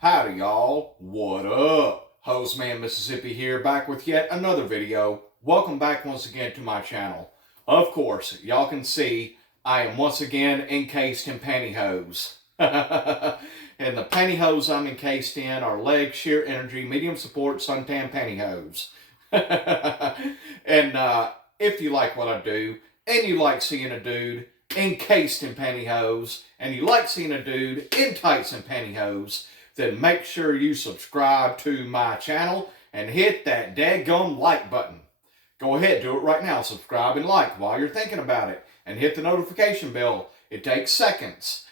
Howdy y'all, what up? Hoseman Mississippi here, back with yet another video. Welcome back once again to my channel. Of course, y'all can see I am once again encased in pantyhose. And the pantyhose I'm encased in are leg sheer energy medium support suntan pantyhose. And if you like what I do and you like seeing a dude encased in pantyhose and you like seeing a dude in tights and pantyhose, then make sure you subscribe to my channel and hit that daggum like button. Go ahead, do it right now. Subscribe and like while you're thinking about it. And hit the notification bell. It takes seconds.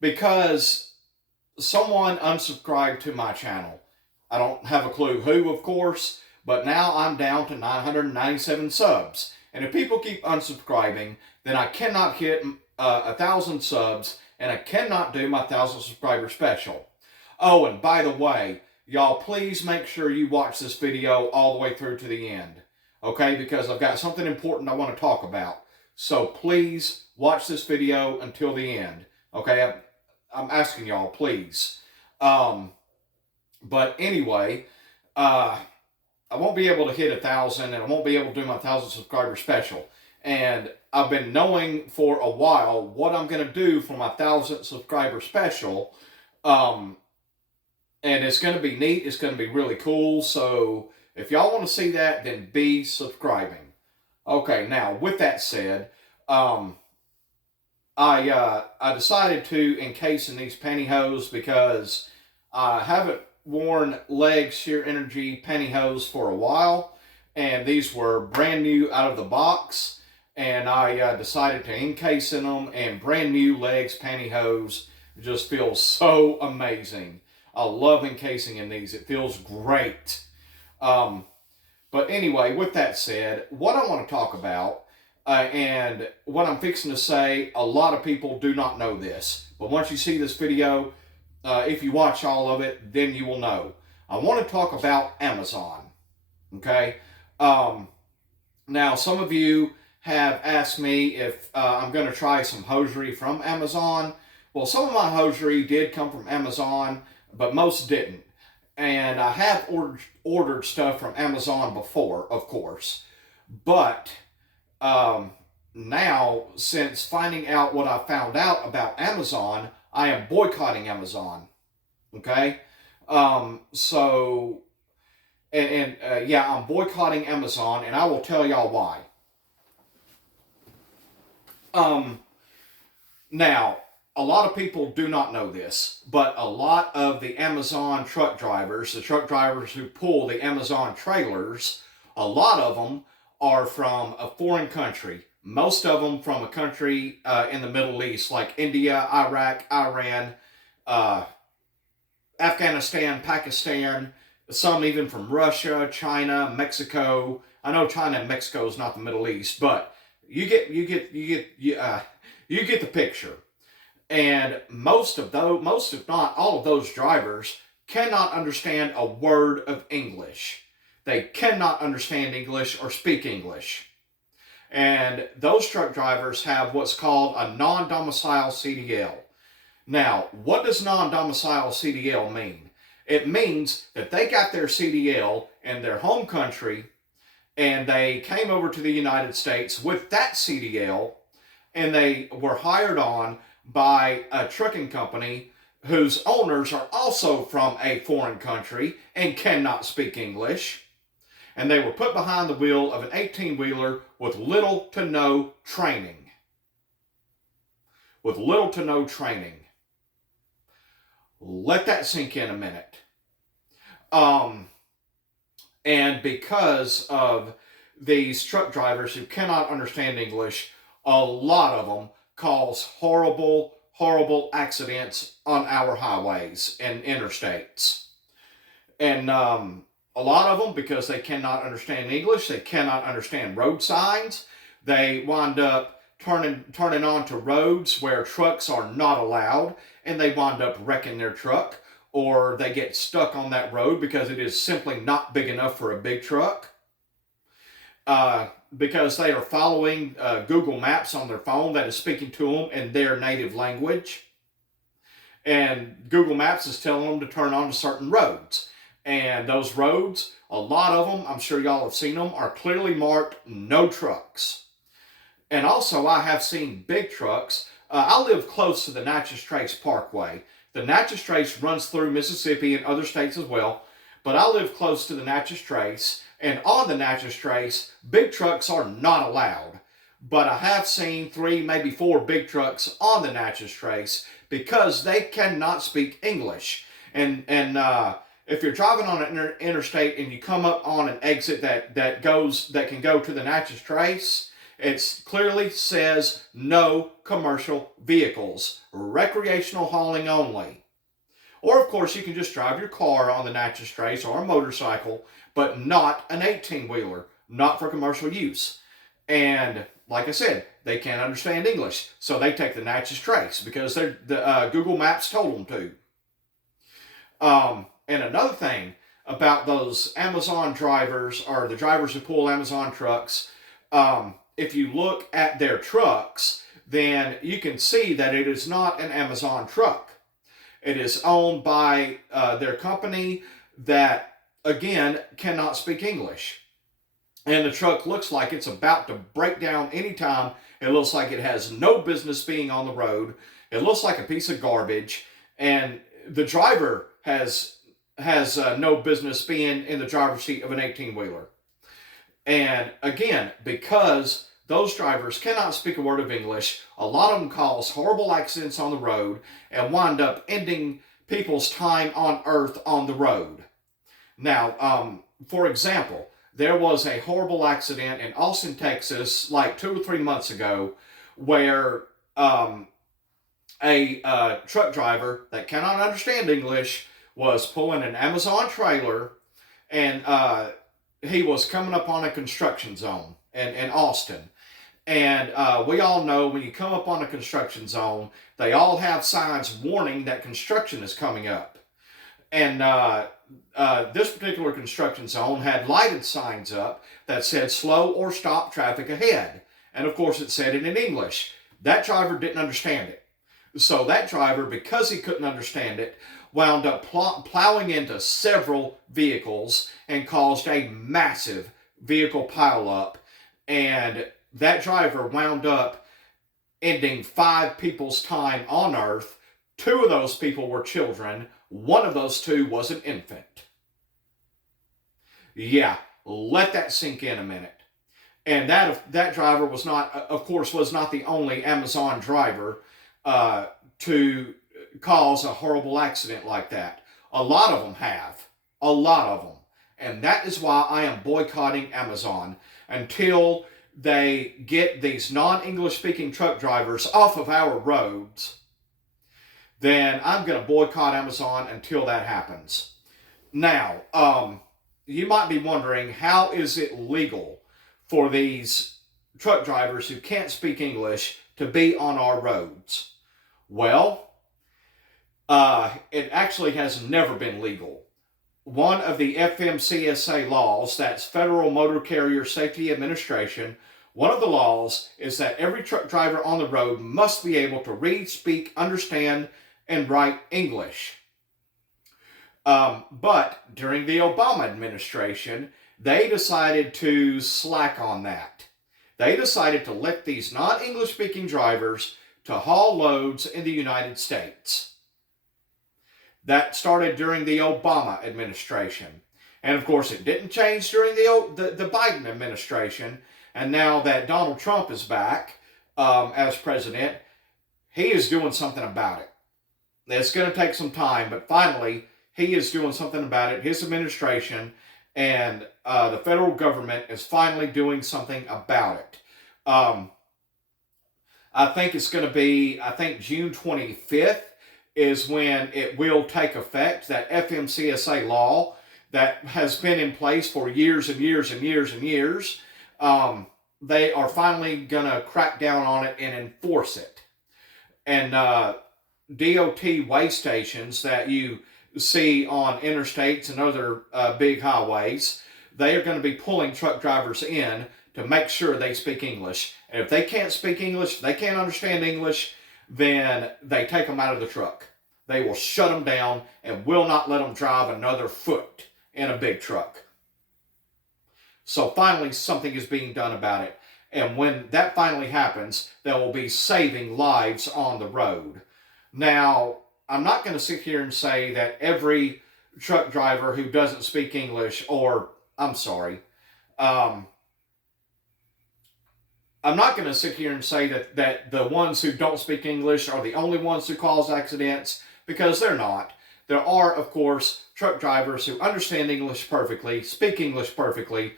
Because someone unsubscribed to my channel. I don't have a clue who, of course, but now I'm down to 997 subs. And if people keep unsubscribing, then I cannot hit 1,000 subs, and I cannot do my 1,000 subscriber special. Oh, and by the way, y'all please make sure you watch this video all the way through to the end. Okay, because I've got something important I want to talk about. So please watch this video until the end. Okay, I'm asking y'all, please. But anyway, I won't be able to hit 1,000, and I won't be able to do my 1,000 subscriber special. And I've been knowing for a while what I'm going to do for my 1,000 subscriber special. And it's going to be neat. It's going to be really cool. So if y'all want to see that, then be subscribing. Okay, now with that said, I decided to encase in these pantyhose because I haven't worn leg sheer energy pantyhose for a while, and these were brand new out of the box, and I decided to encase in them, and brand new legs pantyhose just feels so amazing. I love encasing in these. It feels great. But anyway, with that said, what I want to talk about, and what I'm fixing to say, a lot of people do not know this, but once you see this video, if you watch all of it, then you will know. I want to talk about Amazon. Okay? Now, some of you have asked me if I'm going to try some hosiery from Amazon. Well, some of my hosiery did come from Amazon, but most didn't. And I have ordered stuff from Amazon before, of course. But now, since finding out what I found out about Amazon, I am boycotting Amazon. Okay? Yeah, I'm boycotting Amazon, and I will tell y'all why. Now, a lot of people do not know this, but a lot of the Amazon truck drivers, the truck drivers who pull the Amazon trailers, a lot of them are from a foreign country. Most of them from a country in the Middle East, like India, Iraq, Iran, Afghanistan, Pakistan, some even from Russia, China, Mexico. I know China and Mexico is not the Middle East, but you get the picture. And most if not all of those drivers cannot understand a word of English. They cannot understand English or speak English. And those truck drivers have what's called a non-domicile CDL. Now, what does non-domicile CDL mean? It means that they got their CDL in their home country, and they came over to the United States with that CDL, and they were hired on by a trucking company whose owners are also from a foreign country and cannot speak English. And they were put behind the wheel of an 18-wheeler with little to no training. With little to no training. Let that sink in a minute. And because of these truck drivers who cannot understand English, a lot of them cause horrible, horrible accidents on our highways and interstates. And a lot of them, because they cannot understand English, they cannot understand road signs, they wind up turning onto roads where trucks are not allowed, and they wind up wrecking their truck, or they get stuck on that road because it is simply not big enough for a big truck. Because they are following Google Maps on their phone that is speaking to them in their native language. And Google Maps is telling them to turn onto certain roads. And those roads, a lot of them, I'm sure y'all have seen them, are clearly marked no trucks. And also, I have seen big trucks. I live close to the Natchez Trace Parkway. The Natchez Trace runs through Mississippi and other states as well, but I live close to the Natchez Trace, and on the Natchez Trace, big trucks are not allowed. But I have seen 3, maybe 4 big trucks on the Natchez Trace because they cannot speak English. And if you're driving on an interstate and you come up on an exit that can go to the Natchez Trace, it clearly says no commercial vehicles, recreational hauling only. Or of course you can just drive your car on the Natchez Trace or a motorcycle, but not an 18-wheeler, not for commercial use. And like I said, they can't understand English, so they take the Natchez Trace because Google Maps told them to. And another thing about those Amazon drivers, or the drivers who pull Amazon trucks, if you look at their trucks, then you can see that it is not an Amazon truck. It is owned by their company that, again, cannot speak English. And the truck looks like it's about to break down anytime. It looks like it has no business being on the road. It looks like a piece of garbage. And the driver has no business being in the driver's seat of an 18-wheeler. And again, because those drivers cannot speak a word of English, a lot of them cause horrible accidents on the road and wind up ending people's time on earth on the road. Now, for example, there was a horrible accident in Austin, Texas, like 2 or 3 months ago, where a truck driver that cannot understand English was pulling an Amazon trailer, and he was coming up on a construction zone in Austin. And we all know when you come up on a construction zone, they all have signs warning that construction is coming up. And this particular construction zone had lighted signs up that said slow or stop traffic ahead. And of course it said it in English. That driver didn't understand it. So that driver, because he couldn't understand it, wound up plowing into several vehicles and caused a massive vehicle pileup. And that driver wound up ending 5 people's time on earth. 2 of those people were children. 1 of those 2 was an infant. Yeah, let that sink in a minute. And that driver was not, of course, was not the only Amazon driver to cause a horrible accident like that. A lot of them have. A lot of them. And that is why I am boycotting Amazon until they get these non-English speaking truck drivers off of our roads. Then I'm going to boycott Amazon until that happens. Now, you might be wondering, how is it legal for these truck drivers who can't speak English to be on our roads? Well, it actually has never been legal. One of the FMCSA laws, that's Federal Motor Carrier Safety Administration, one of the laws is that every truck driver on the road must be able to read, speak, understand, and write English. But during the Obama administration, they decided to slack on that. They decided to let these non-English speaking drivers to haul loads in the United States. That started during the Obama administration. And of course it didn't change during the Biden administration. And now that Donald Trump is back as president, he is doing something about it. It's going to take some time, but finally he is doing something about it. His administration and the federal government is finally doing something about it. I think it's going to be, June 25th is when it will take effect, that FMCSA law that has been in place for years and years and years and years. They are finally going to crack down on it and enforce it. And DOT way stations that you see on interstates and other big highways, they are going to be pulling truck drivers in to make sure they speak English. And if they can't speak English, if they can't understand English, then they take them out of the truck. They will shut them down and will not let them drive another foot in a big truck. So finally, something is being done about it. And when that finally happens, there will be saving lives on the road. Now, I'm not going to sit here and say that every truck driver who doesn't speak English, or, I'm sorry, I'm not going to sit here and say that the ones who don't speak English are the only ones who cause accidents, because they're not. There are, of course, truck drivers who understand English perfectly, speak English perfectly.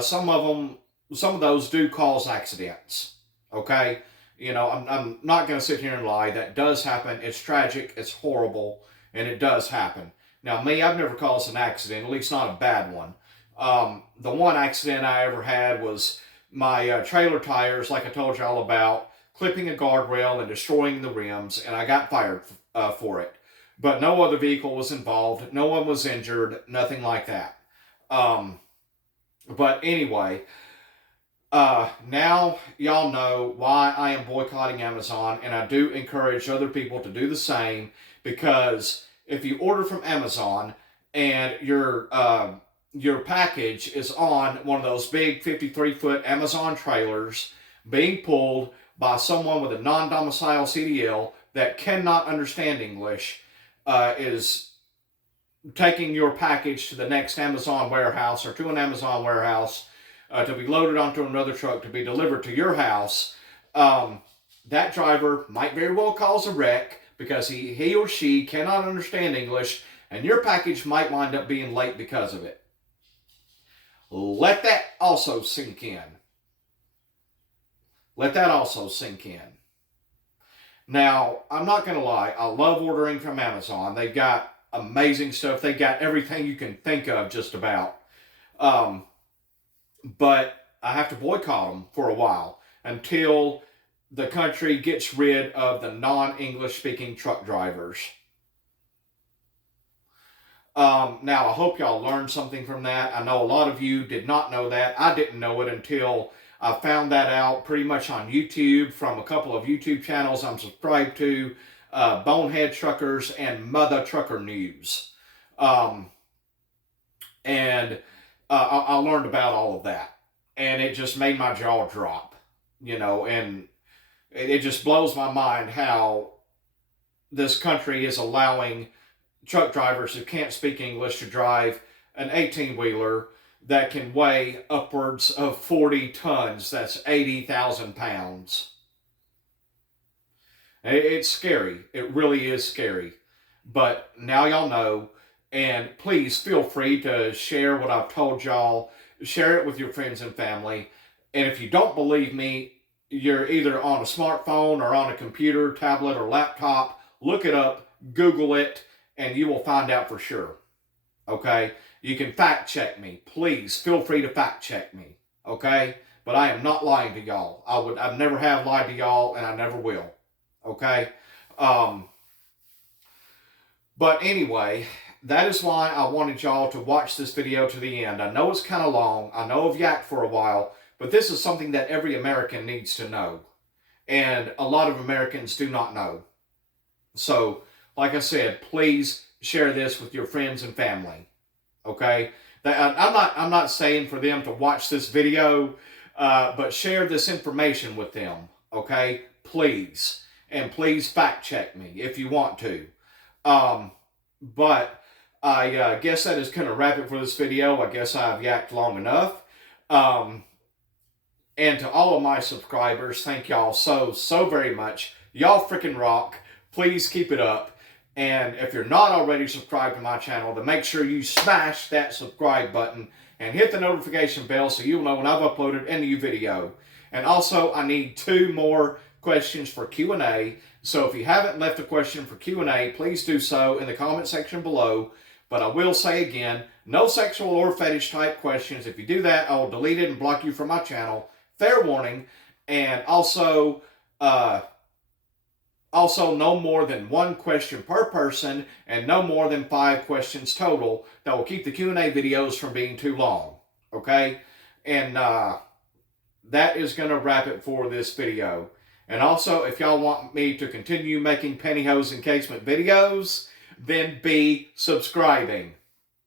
Some of those do cause accidents. Okay? You know, I'm not going to sit here and lie. That does happen. It's tragic. It's horrible. And it does happen. Now, me, I've never caused an accident, at least not a bad one. The one accident I ever had was my trailer tires, like I told y'all about, clipping a guardrail and destroying the rims, and I got fired for it. But no other vehicle was involved. No one was injured. Nothing like that. But anyway, now y'all know why I am boycotting Amazon, and I do encourage other people to do the same, because if you order from Amazon and your package is on one of those big 53-foot Amazon trailers being pulled by someone with a non-domicile CDL that cannot understand English, is taking your package to the next Amazon warehouse or to an Amazon warehouse to be loaded onto another truck to be delivered to your house, that driver might very well cause a wreck because he or she cannot understand English, and your package might wind up being late because of it. Let that also sink in. Let that also sink in. Now, I'm not going to lie, I love ordering from Amazon. They've got amazing stuff. They got everything you can think of just about. But I have to boycott them for a while until the country gets rid of the non-English speaking truck drivers. Now, I hope y'all learned something from that. I know a lot of you did not know that. I didn't know it until I found that out pretty much on YouTube from a couple of YouTube channels I'm subscribed to, Bonehead Truckers and Mother Trucker News. I learned about all of that, and it just made my jaw drop, you know, and it just blows my mind how this country is allowing truck drivers who can't speak English to drive an 18-wheeler that can weigh upwards of 40 tons. That's 80,000 pounds. It's scary. It really is scary. But now y'all know, and please feel free to share what I've told y'all. Share it with your friends and family. And if you don't believe me, you're either on a smartphone or on a computer, tablet, or laptop. Look it up, Google it, and you will find out for sure. Okay? You can fact check me. Please feel free to fact check me. Okay? But I am not lying to y'all. I never have lied to y'all, and I never will. Okay? But anyway, that is why I wanted y'all to watch this video to the end. I know it's kind of long. I know I've yacked for a while. But this is something that every American needs to know. And a lot of Americans do not know. So, like I said, please share this with your friends and family. Okay? I'm not saying for them to watch this video, but share this information with them. Okay? Please. And please fact check me if you want to. But I guess that is going to wrap it for this video. I guess I've yacked long enough. And to all of my subscribers, thank y'all so very much. Y'all freaking rock. Please keep it up. And if you're not already subscribed to my channel, then make sure you smash that subscribe button and hit the notification bell so you'll know when I've uploaded a new video. And also, I need 2 more questions for Q&A. So if you haven't left a question for Q&A, please do so in the comment section below. But I will say again, no sexual or fetish type questions. If you do that, I will delete it and block you from my channel. Fair warning. And also no more than 1 question per person and no more than 5 questions total. That will keep the Q&A videos from being too long. Okay? And that is going to wrap it for this video. And also, if y'all want me to continue making pantyhose encasement videos, then be subscribing.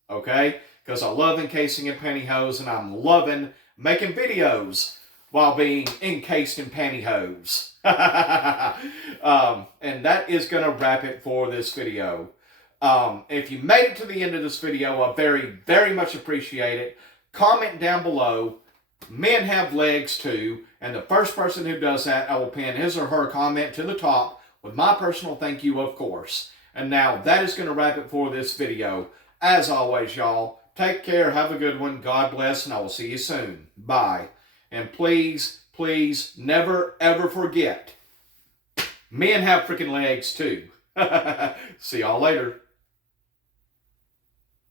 Okay? Because I love encasing in pantyhose, and I'm loving making videos while being encased in pantyhose. And that is going to wrap it for this video. If you made it to the end of this video, I very, very much appreciate it. Comment down below. Men have legs too. And the first person who does that, I will pin his or her comment to the top with my personal thank you, of course. And now that is going to wrap it for this video. As always, y'all, take care, have a good one, God bless, and I will see you soon. Bye. And please, please, never, ever forget, men have freaking legs too. See y'all later.